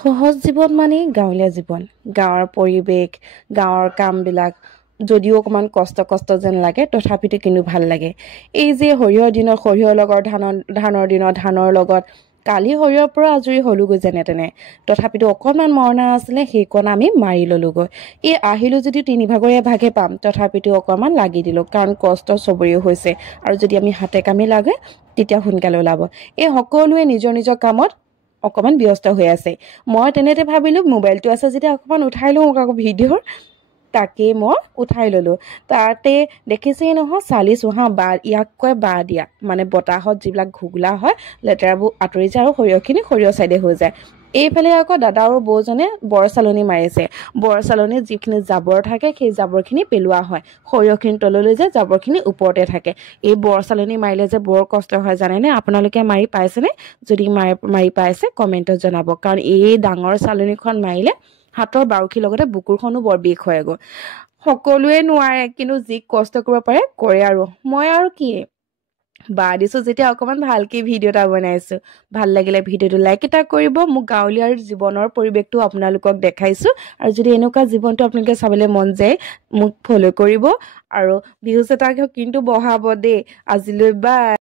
সহজ জীৱন মানে গাঁৱলীয়া জীৱন গাঁৱৰ পৰিৱেশ গাঁৱৰ কামবিলাক যদিও অকণমান কষ্ট যেন লাগে তথাপিতো কিন্তু ভাল লাগে এই যে সৰিয়হৰ দিনত সৰিয়হৰ লগত ধানৰ দিনত ধানৰ লগত কালি সৰিয়হৰ পৰা আজৰি হলোগৈ যেনে তেনে তথাপিতো অকণমান মৰণা আছিলে সেইকণ আমি মাৰি ললোগৈ এই আহিলো যদি তিনিভাগৰে ভাগে পাম তথাপিতো অকণমান লাগি দিলোঁ কাৰণ কষ্ট চবৰে হৈছে আৰু যদি আমি হাতে কামে লাগে তেতিয়া সোনকালে ওলাব এই সকলোৱে নিজৰ নিজৰ কামত অকমান ব্যস্ত হৈ আছে মই তেনেতে ভাবিলো মোবাইলটো আছে যেতিয়া অকমান উঠাই লওঁ আকৌ ভিডিঅ'ৰ তাকে মই উঠাই ললো তাতে দেখিছেই নহয় চালিছো হা বা ইয়াক কয় বা দিয়া মানে বতাহত যিবিলাক ঘুগলা হয় লেতেৰাবোৰ আঁতৰি যায় আৰু সৰিয়হ চাইডে হৈ যায় এইফালে আকৌ দাদা আৰু বৌজনে বৰ চালনী মাৰিছে বৰ চালনীত যিখিনি জাবৰ থাকে সেই জাবৰখিনি পেলোৱা হয় সৰিয়হখিনি তললৈ যায় জাবৰখিনি ওপৰতে থাকে এই বৰ চালনী মাৰিলে যে বৰ কষ্ট হয় জানেনে আপোনালোকে মাৰি পাইছেনে যদি মাৰি পাইছে কমেণ্টত জনাব কাৰণ এই ডাঙৰ চালনীখন মাৰিলে হাতৰ বাউসীৰ লগতে বুকুৰখনো বৰ বিষ হয় গৈ সকলোৱে নোৱাৰে কিন্তু যি কষ্ট কৰিব পাৰে কৰে আৰু মই আৰু কি বা দিছো যেতিয়া অকমান ভালকে ভিডিঅ' এটা বনাইছো ভাল লাগিলে ভিডিঅ'টো লাইক এটা কৰিব মোক গাঁৱলীয়া জীৱনৰ পৰিৱেশটো আপোনালোকক দেখাইছো আৰু যদি এনেকুৱা জীৱনটো আপোনালোকে চাবলৈ মন যায় মোক ফলো কৰিব আৰু ভিউজ এটা কিন্তু বঢ়াব দেই আজিলৈ বাই